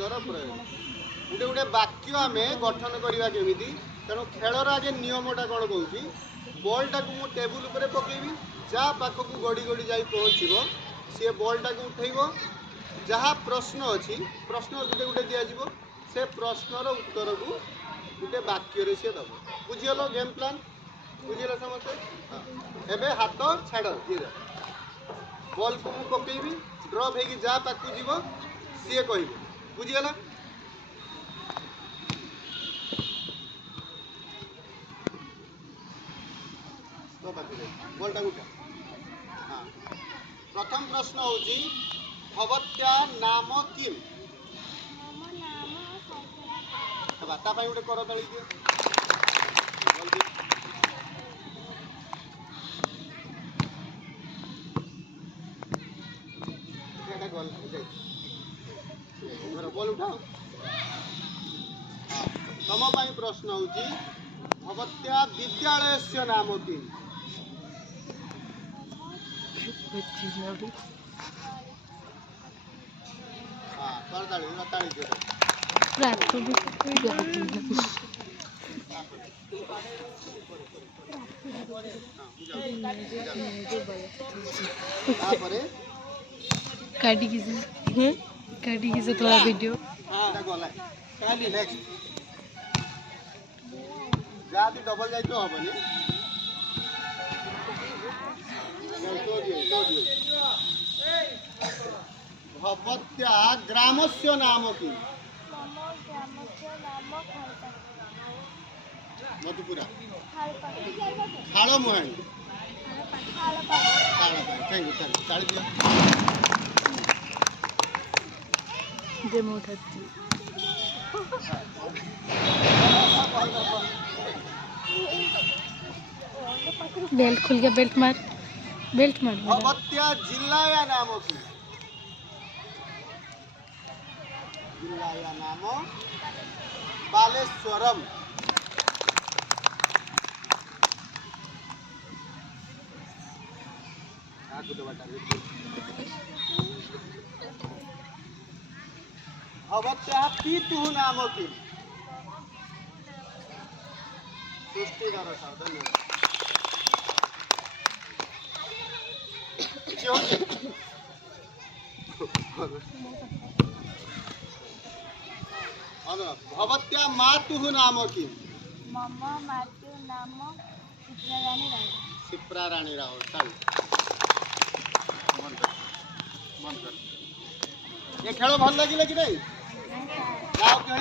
उत्तर प्रयोग गोटे गोटे वाक्य आम गठन करवा केमी तेणु खेलर आगे नियमटा कौन कौन बॉलटा को मुझे टेबुल पर पकेबी जहाँ पाखक गड़ी गड़ी जा पहुँचो सी बॉलटा को उठेब जहाँ प्रश्न अच्छी प्रश्न गोटे गोटे दिज्व से प्रश्नर उत्तर को गोटे वाक्य सी दब बुझीगल गेम प्लान बुझीगल समस्ते हाँ एवं हाथ छाड़ ये बॉल को मुझे पकेबी ड्रप हो जहाँ पाक जीव सी कह बुझीगला बॉलटा उठा हाँ प्रथम प्रश्न होची भवत्या नाम किम ता पाई गोटे कर तली दियो जल्दी एटा गोल घर बॉल उठाओ तम पाई प्रश्न होची भवत्या विद्यालयस्य नाम किम हाँ ताली ताली काटी किसे थोड़ा वीडियो नेक्स्ट जहाँ डबल जाए तो हेनी भवत्या ग्रामस्य नाम कि मधुपुरा खाल मुहाणी थैंक यू ताली दिया डेमो उठाती बेल्ट खुल गया बेल्ट मार भवत्या जिला या नाम की जिला या नाम बालेश्वरम भवत्या पितुः नाम की सृष्टिधर साहब धन्यवाद भवत्या मातुः नाम की मम मातुः नाम शिप्रा राणी राव चल मन कर ये खेल भल लगे कि नहीं